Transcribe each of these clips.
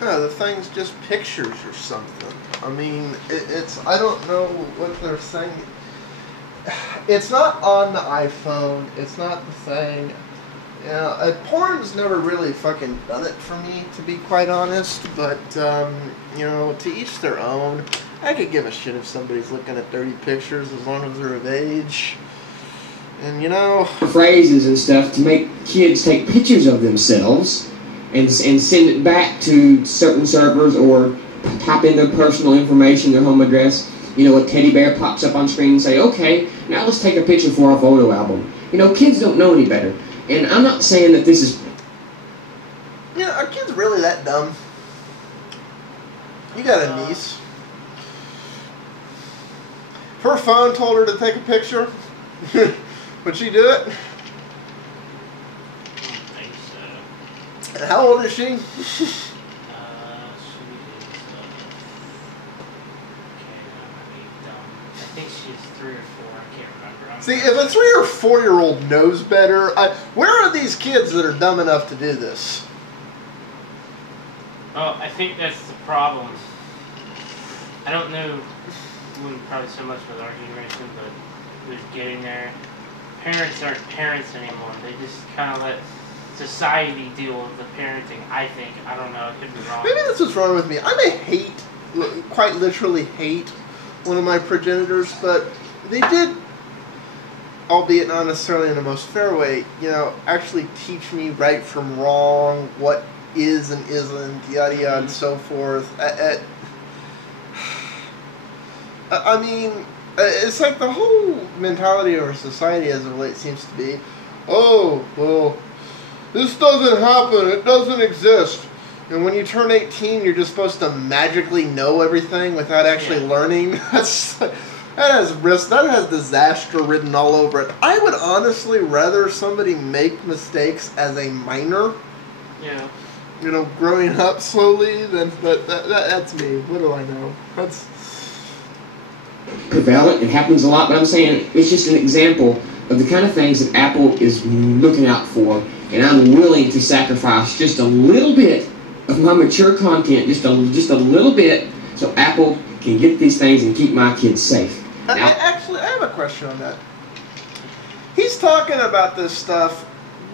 No, the thing's just pictures or something. I mean, it's I don't know what they're saying. It's not on the iPhone. It's not the thing. You know, porn's never really fucking done it for me, to be quite honest. But you know, to each their own. I could give a shit if somebody's looking at dirty pictures as long as they're of age. And you know, phrases and stuff to make kids take pictures of themselves and send it back to certain servers or type in their personal information, their home address. You know, a teddy bear pops up on screen and say, okay, now let's take a picture for our photo album. You know, kids don't know any better. And I'm not saying that this is... You know, are kids really that dumb? You got a niece. If her phone told her to take a picture, would she do it? I don't think so. And how old is she? She is, I think she's 3 or 4, I can't remember. See, if a 3 or 4-year-old knows better, where are these kids that are dumb enough to do this? Oh, I think that's the problem. I don't know, probably so much with our generation, but with getting there, parents aren't parents anymore. They just kind of let society deal with the parenting, I think. I don't know, it could be wrong. Maybe that's what's wrong with me. I may hate, quite literally hate, one of my progenitors, but they did, albeit not necessarily in the most fair way, you know, actually teach me right from wrong, what is and isn't, yada yada and so forth. I mean, it's like the whole mentality of our society as of late seems to be, oh, well, this doesn't happen, it doesn't exist. And when you turn 18, you're just supposed to magically know everything without actually learning. That has disaster written all over it. I would honestly rather somebody make mistakes as a minor. Yeah. You know, growing up slowly, but that's me. What do I know? That's prevalent. It happens a lot, but I'm saying it's just an example of the kind of things that Apple is looking out for, and I'm willing to sacrifice just a little bit of my mature content, just a little bit, so Apple can get these things and keep my kids safe. Actually, I have a question on that. He's talking about this stuff.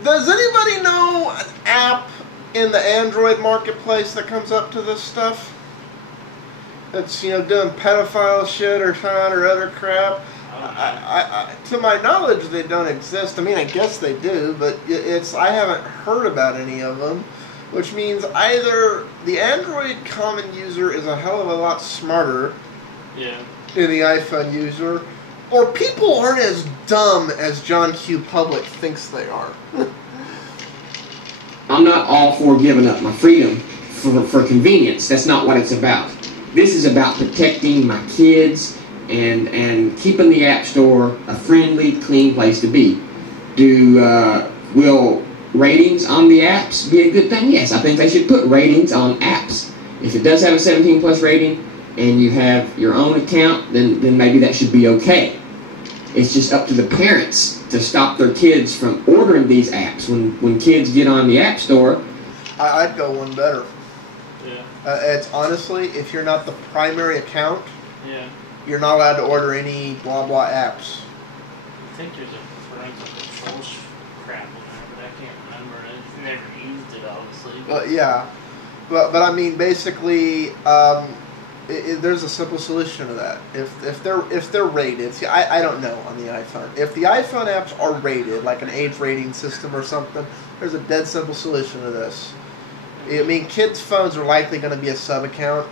Does anybody know an app in the Android marketplace that comes up to this stuff? That's, you know, doing pedophile shit or something or other crap. To my knowledge, they don't exist. I mean, I guess they do, but I haven't heard about any of them. Which means either the Android common user is a hell of a lot smarter than the iPhone user, or people aren't as dumb as John Q. Public thinks they are. I'm not all for giving up my freedom for convenience. That's not what it's about. This is about protecting my kids and keeping the App Store a friendly, clean place to be. Will ratings on the apps be a good thing? Yes, I think they should put ratings on apps. If it does have a 17 plus rating and you have your own account, then maybe that should be okay. It's just up to the parents to stop their kids from ordering these apps. When kids get on the App Store, I'd go one better. Yeah. It's honestly, if you're not the primary account, Yeah. you're not allowed to order any blah blah apps. I think there's a parental control crap in there, but I can't remember. I've never used it, obviously. But yeah, but I mean, basically, there's a simple solution to that. If they're rated, see, I don't know on the iPhone. If the iPhone apps are rated, like an age rating system or something, there's a dead simple solution to this. I mean, kids' phones are likely going to be a sub account,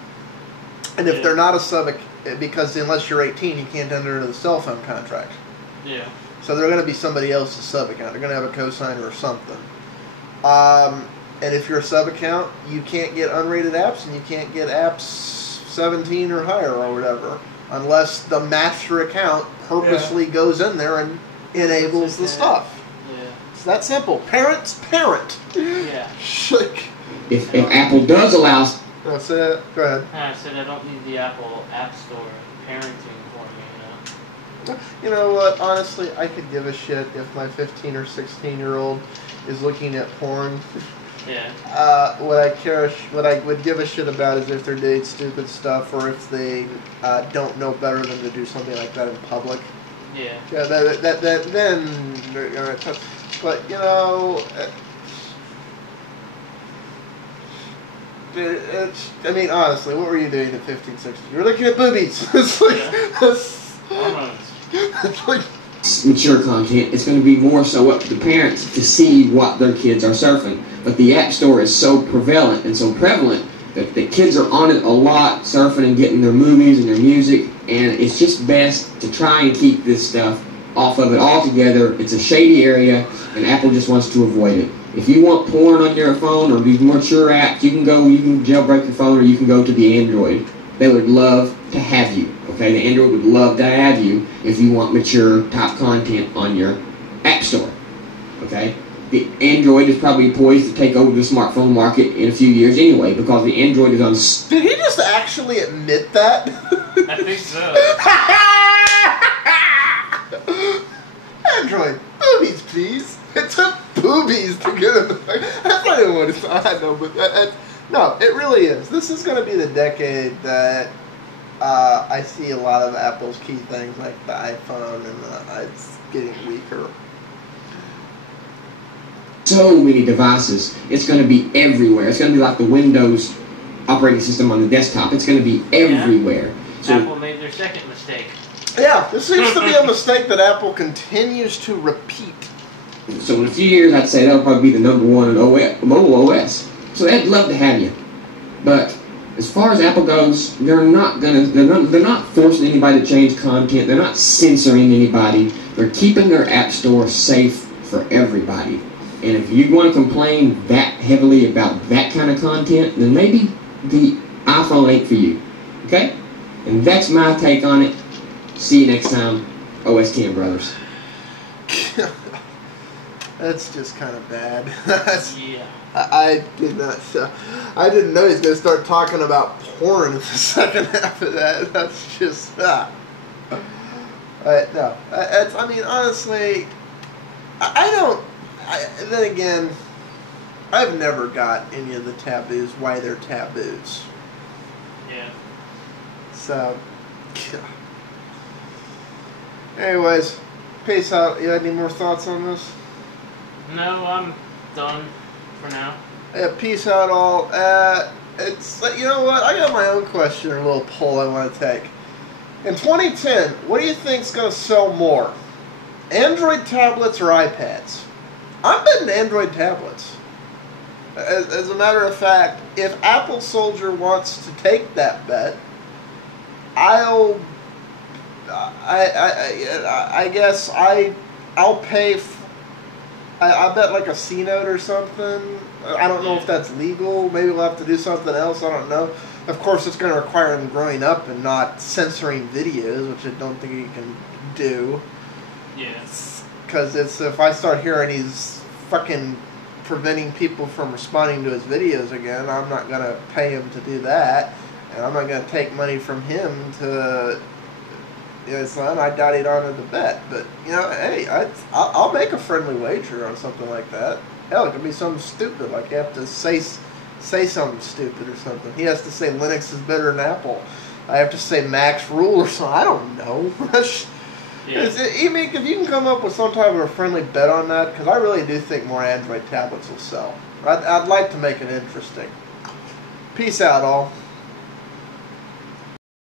and if they're not a sub, because unless you're 18, you can't enter into the cell phone contract. Yeah. So they're going to be somebody else's sub account. They're going to have a cosigner or something. And if you're a sub account, you can't get unrated apps, and you can't get apps 17 or higher or whatever, unless the master account purposely goes in there and enables the stuff. Yeah. It's that simple. Parents parent. Yeah. if Apple does allow... That's it. Go ahead. I said I don't need the Apple App Store parenting for me, You know what? Honestly, I could give a shit if my 15 or 16-year-old is looking at porn. Yeah. What I would give a shit about is if they're doing stupid stuff or if they don't know better than to do something like that in public. Yeah. Yeah, then, but you know, it's. I mean, honestly, what were you doing in 15, 16? You were looking at boobies. It's like, Hormones. it's like. Mature content. It's going to be more so up to the parents to see what their kids are surfing. But the App Store is so prevalent and so prevalent that the kids are on it a lot, surfing and getting their movies and their music, and it's just best to try and keep this stuff off of it altogether. It's a shady area, and Apple just wants to avoid it. If you want porn on your phone or these mature apps, you can jailbreak your phone, or you can go to the Android. They would love to have you. Okay, the Android would love to have you if you want mature top content on your App Store. Okay, the Android is probably poised to take over the smartphone market in a few years anyway, because the Android is on. Did he just actually admit that? I think so. Android, boobies, please. It took boobies to get it. That's not even what it's. I know, but no, it really is. This is going to be the decade that I see a lot of Apple's key things like the iPhone and it's getting weaker. So many devices. It's going to be everywhere. It's going to be like the Windows operating system on the desktop. It's going to be everywhere. Yeah. So, Apple made their second mistake. Yeah, this seems to be a mistake that Apple continues to repeat. So in a few years, I'd say that'll probably be the #1 mobile OS. So they'd love to have you, but as far as Apple goes, they're not forcing anybody to change content. They're not censoring anybody. They're keeping their App Store safe for everybody. And if you want to complain that heavily about that kind of content, then maybe the iPhone ain't for you. Okay? And that's my take on it. See you next time, OS 10 brothers. That's just kind of bad. Yeah. I did not. I didn't know he was going to start talking about porn in the second half of that. That's just. No. I mean, honestly, I don't. Then again, I've never got any of the taboos. Why they're taboos. Yeah. So. Anyways, peace out. You had any more thoughts on this? No, I'm done for now. Yeah, peace out all. It's you know what? I got my own question, a little poll I want to take. In 2010, what do you think's going to sell more? Android tablets or iPads? I'm betting Android tablets. As a matter of fact, if AppleSoldier wants to take that bet, I guess I'll pay. I bet like a C note or something. I don't know if that's legal. Maybe we'll have to do something else. I don't know. Of course, it's going to require him growing up and not censoring videos, which I don't think he can do. Yes. Because if I start hearing he's fucking preventing people from responding to his videos again, I'm not going to pay him to do that. And I'm not going to take money from him to... son, I doubt he'd honor the bet, but hey, I'll make a friendly wager on something like that. Hell, it could be something stupid, like you have to say something stupid or something. He has to say Linux is better than Apple. I have to say Mac's rule or something. I don't know. Emeek, if you can come up with some type of a friendly bet on that, because I really do think more Android tablets will sell. I'd like to make it interesting. Peace out, all.